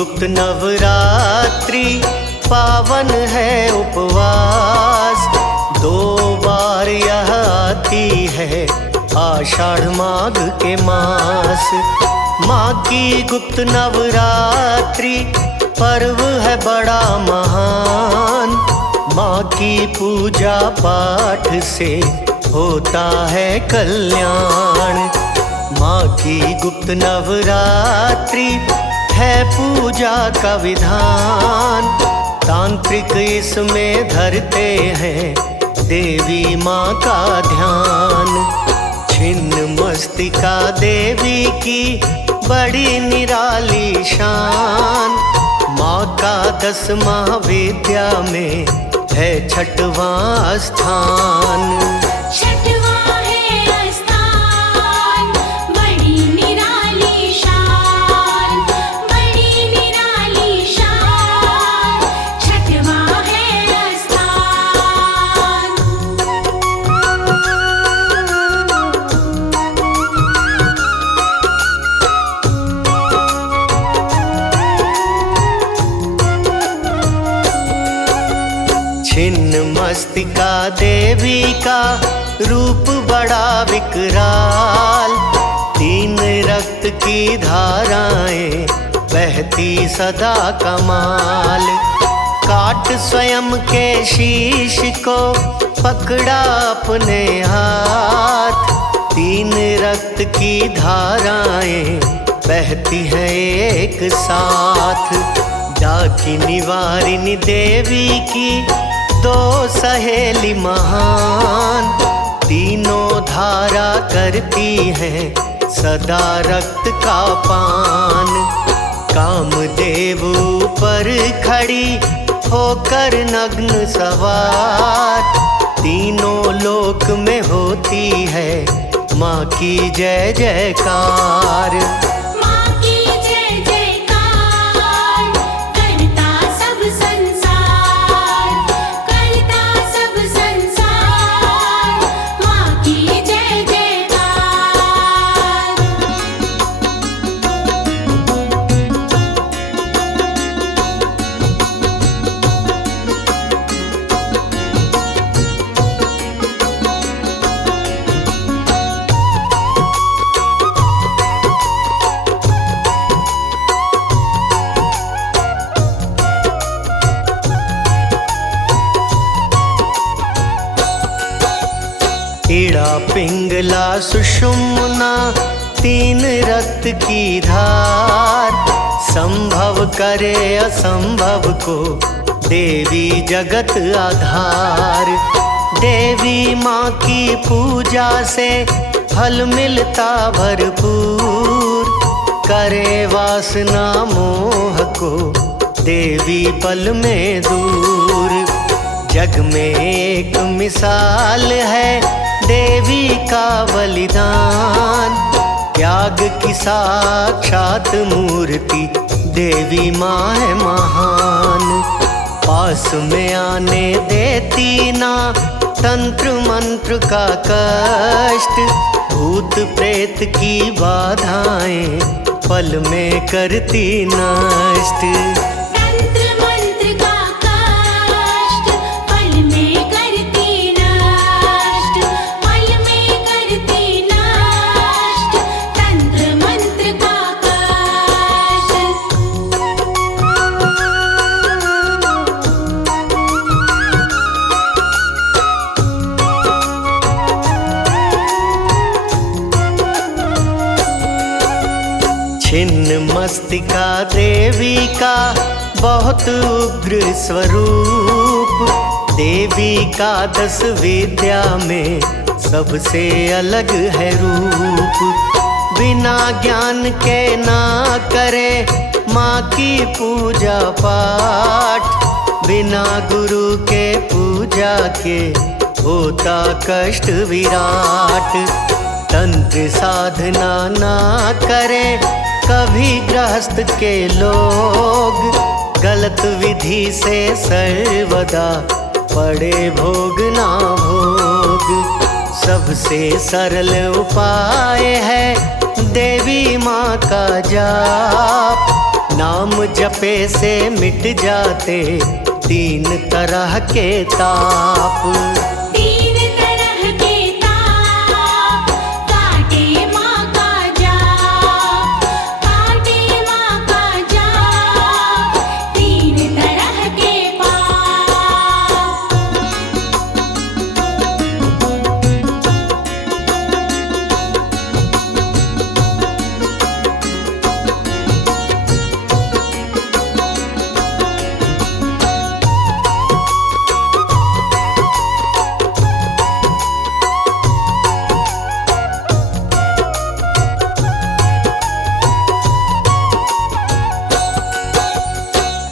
गुप्त नवरात्रि पावन है उपवास, 2 बार यह आती है आषाढ़ माघ के मास। माँ की गुप्त नवरात्रि पर्व है बड़ा महान, माँ की पूजा पाठ से होता है कल्याण। माँ की गुप्त नवरात्रि है पूजा का विधान, तांत्रिक इसमें धरते हैं देवी माँ का ध्यान। छिन्न मस्तिका देवी की बड़ी निराली शान, माँ का 10 महाविद्या में है 6वां स्थान। छिन्न मस्तिका देवी का रूप बड़ा विकराल, 3 रक्त की धाराएं बहती सदा कमाल। काट स्वयं के शीश को पकड़ा अपने हाथ, 3 रक्त की धाराएं बहती हैं एक साथ। डाकिनी वारिनी देवी की 2 सहेली महान, तीनों धारा करती हैं सदा रक्त का पान। कामदेव पर खड़ी होकर नग्न सवार, तीनों लोक में होती है माँ की जय जयकार। इड़ा पिंगला सुषुम्ना 3 रक्त की धार, संभव करे असंभव को देवी जगत आधार। देवी माँ की पूजा से फल मिलता भरपूर, करे वासना मोह को देवी पल में दूर। जग में एक मिसाल है देवी का बलिदान, त्याग की साक्षात मूर्ति देवी माँ है महान। पास में आने देती ना तंत्र मंत्र का कष्ट, भूत प्रेत की बाधाएं पल में करती नष्ट। छिन्न मस्तिका देवी का बहुत उग्र स्वरूप, देवी का 10 विद्या में सबसे अलग है रूप। बिना ज्ञान के ना करे माँ की पूजा पाठ, बिना गुरु के पूजा के होता कष्ट विराट। तंत्र साधना ना करे कभी गृहस्थ के लोग, गलत विधि से सर्वदा पड़े भोग ना भोग। सबसे सरल उपाय है देवी माँ का जाप, नाम जपे से मिट जाते 3 तरह के ताप। 3 तरह के ताप, काटे माँ का जाप, काटे माँ का जाप, 3 तरह के पाप।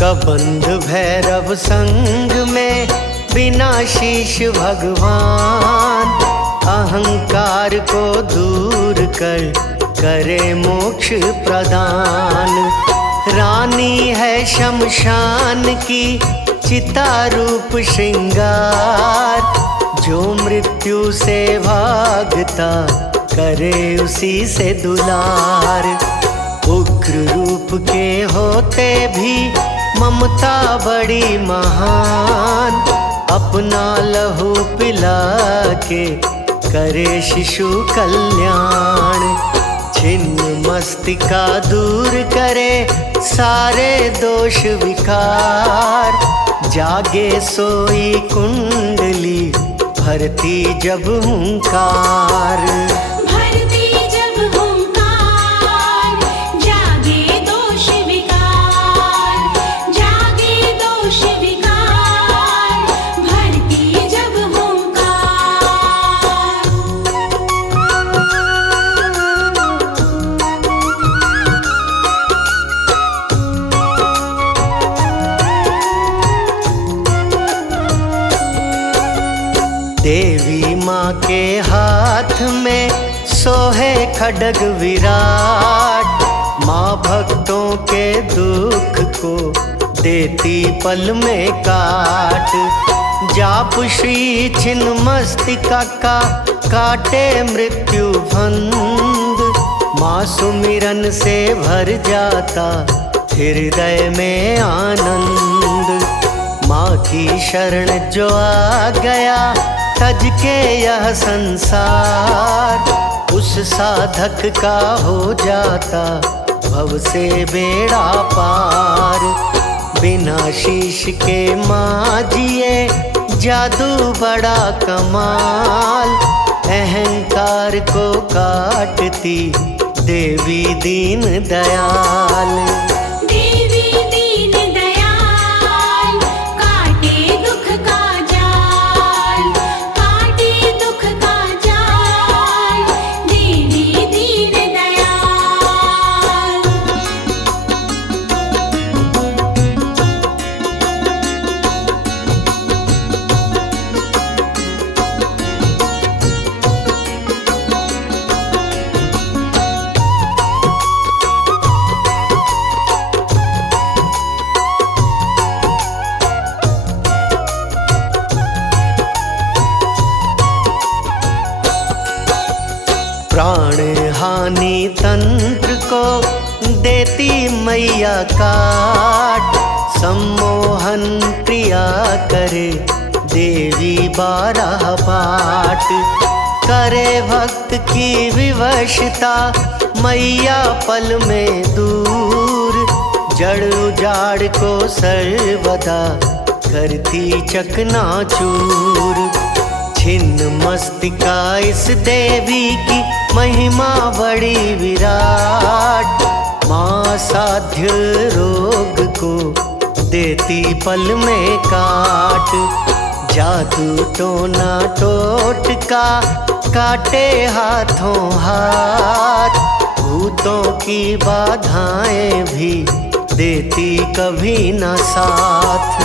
कबंध भैरव संग में बिना शीश भगवान, अहंकार को दूर कर करे मोक्ष प्रदान। रानी है शमशान की चिता रूप श्रृंगार, जो मृत्यु से भागता करे उसी से दुलार। उग्र रूप के होते भी ममता बड़ी महान, अपना लहू पिला के करे शिशु कल्याण। छिन्न मस्तिका दूर करे सारे दोष विकार, जागे सोई कुंडली भरती जब हुंकार। भरती जब हुंकार, जागे दोष विकार, जागे दोष विकार, भरती जब हुंकार। देवी माँ के हाथ में सोहे खड्ग विराट, माँ भक्तों के दुख को देती पल में काट। जाप श्री छिन्न मस्तिका का काटे मृत्यु फंद, माँ सुमिरन से भर जाता हृदय में आनंद। माँ की शरण जो आ गया तज के यह संसार, उस साधक का हो जाता भव से बेड़ा पार। बिना शीश के माँ जिए जादू बड़ा कमाल, अहंकार को काटती देवी दीन दयाल। देवी दीन दयाल, काटे दुख का जाल, काटे दुख का जाल, देवी दीन दयाल। प्राण हानि तंत्र को देती मैया काट, सम्मोहन क्रिया करे देवी 12 पाठ। करे भक्त की विवशता मैया पल में दूर, जड़ उजाड़ को सर्वदा करती चकनाचूर। छिन्न मस्तिका इस देवी की महिमा बड़ी विराट, माँ साध्य रोग को देती पल में काट। जादू टोना टोटका काटे हाथों हाथ, भूतों की बाधाएं भी देती कभी न साथ।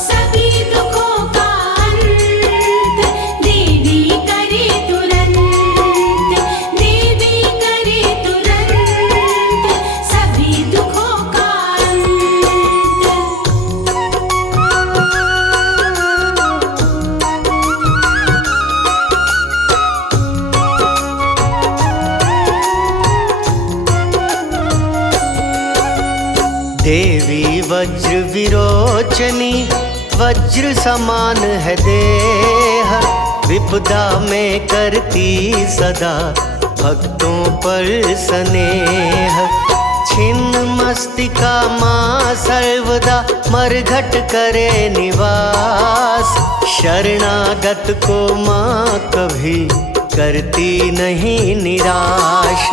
सभी दुखों का अंत देवी करे तुरंत, देवी करे तुरंत, सभी दुखों का अंत। वज्र विरोचनी वज्र समान है देह, विपदा में करती सदा भक्तों पर स्नेह। छिन्न मस्तिका माँ सर्वदा मरघट करे निवास, शरणागत को माँ कभी करती नहीं निराश।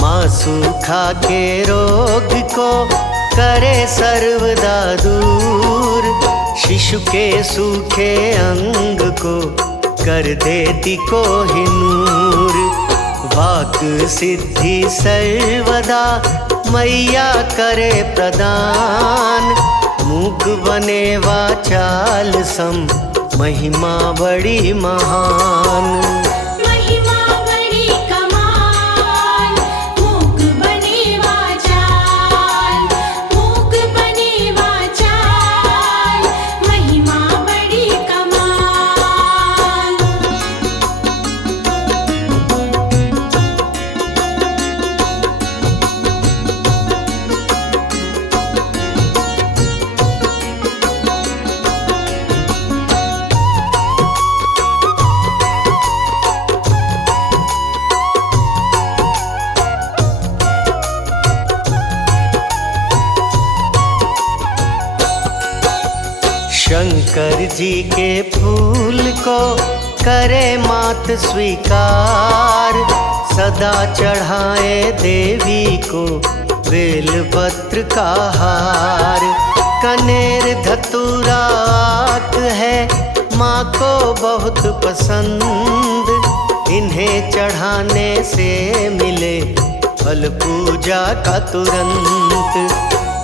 माँ सूखा के रोग को करे सर्वदा दूर, शिशु के सूखे अंग को कर देती कोहिनूर। वाक सिद्धि सर्वदा मैया करे प्रदान, मूक बने वाचाल सम महिमा बड़ी महान। महिमा बड़ी कमाल, मूक बने वाचाल, मूक बने वाचाल, महिमा बड़ी कमाल। शंकर जी के फूल को करे मात स्वीकार, सदा चढ़ाए देवी को बेलपत्र का हार। कनेर धतूरा आक है माँ को बहुत पसंद, इन्हें चढ़ाने से मिले फल पूजा का तुरंत।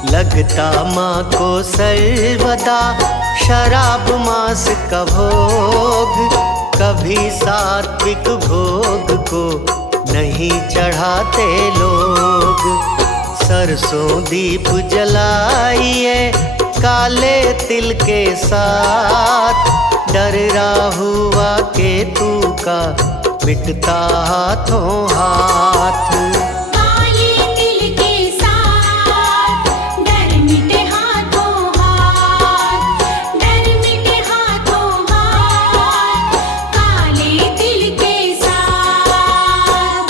लगता माँ को सर्वदा शराब मांस का भोग, कभी सात्विक भोग को नहीं चढ़ाते लोग। सरसों दीप जलाइए काले तिल के साथ, डर राहुआ केतु का मिटता हाथों हाथ। काले तिल के साथ डर मिटे हाथों हाथ, डर मिटे हाथों हाथ, काले तिल के साथ।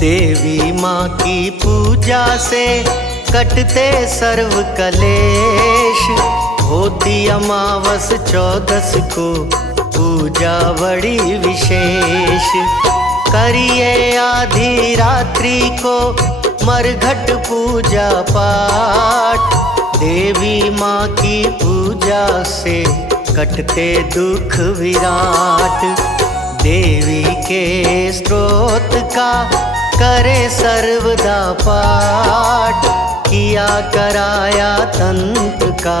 देवी माँ की पूजा से कटते सर्व कलेश, होती अमावस 14 को पूजा बड़ी विशेष। करिए आधी रात्रि को मरघट पूजा पाठ, देवी माँ की पूजा से कटते दुख विराट। देवी के स्तोत्र का करे सर्वदा पाठ, किया कराया तंत्र का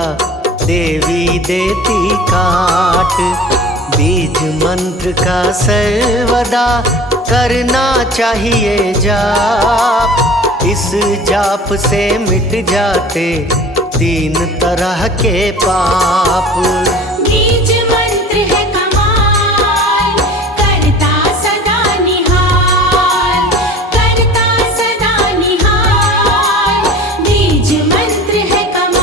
देवी देती काट। बीज मंत्र का सर्वदा करना चाहिए जाप, इस जाप से मिट जाते 3 तरह के पाप। बीज मंत्र है कमाल, करता सदा निहाल, करता सदा निहाल, बीज मंत्र है कमाल।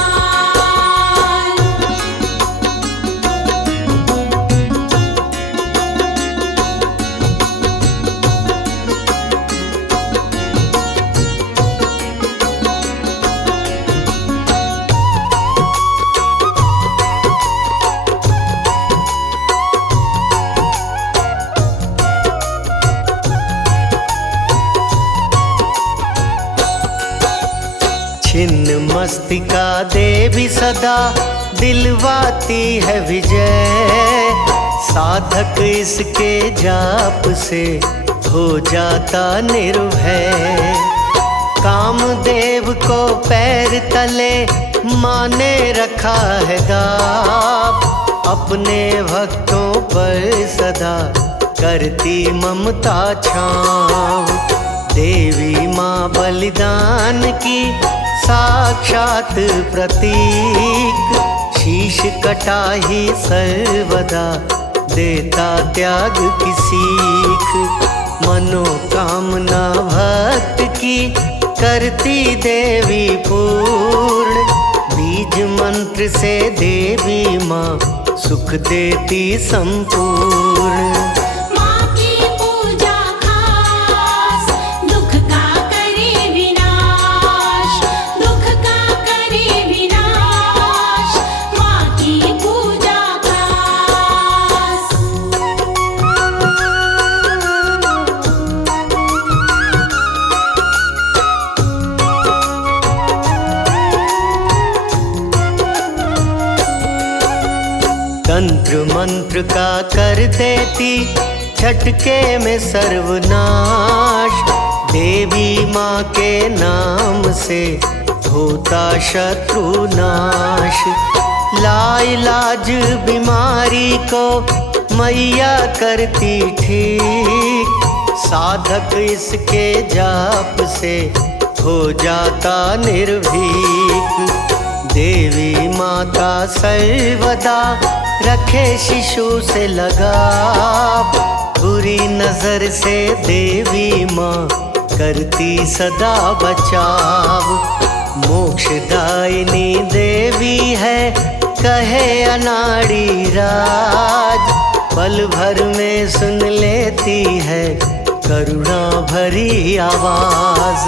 छिन्न मस्तिका देवी सदा दिलवाती है विजय, साधक इसके जाप से हो जाता निर्भय। कामदेव को पैर तले माने रखा है गाप, अपने भक्तों पर सदा करती ममता छाँव। देवी माँ बलिदान की साक्षात प्रतीक, शीश कटा ही सर्वदा देता त्याग की सीख। मनोकामना भक्त की करती देवी पूर्ण। बीज मंत्र से देवी माँ सुख देती संपूर्ण। माँ की पूजा खास दुख का करे विनाश, दुख का करे विनाश, माँ की पूजा खास। तंत्र मंत्र का कर देती झटके में सर्वनाश। देवी माँ के नाम से होता शत्रु नाश। लाइलाज बीमारी को मैया करती ठीक। साधक इसके जाप से हो जाता निर्भीक। देवी माता सर्वदा रखे शिशु से लगाव। बुरी नजर से देवी माँ करती सदा बचाव। मोक्षदायिनी देवी है कहे अनाड़ी राज। पल भर में सुन लेती है करुणा भरी आवाज।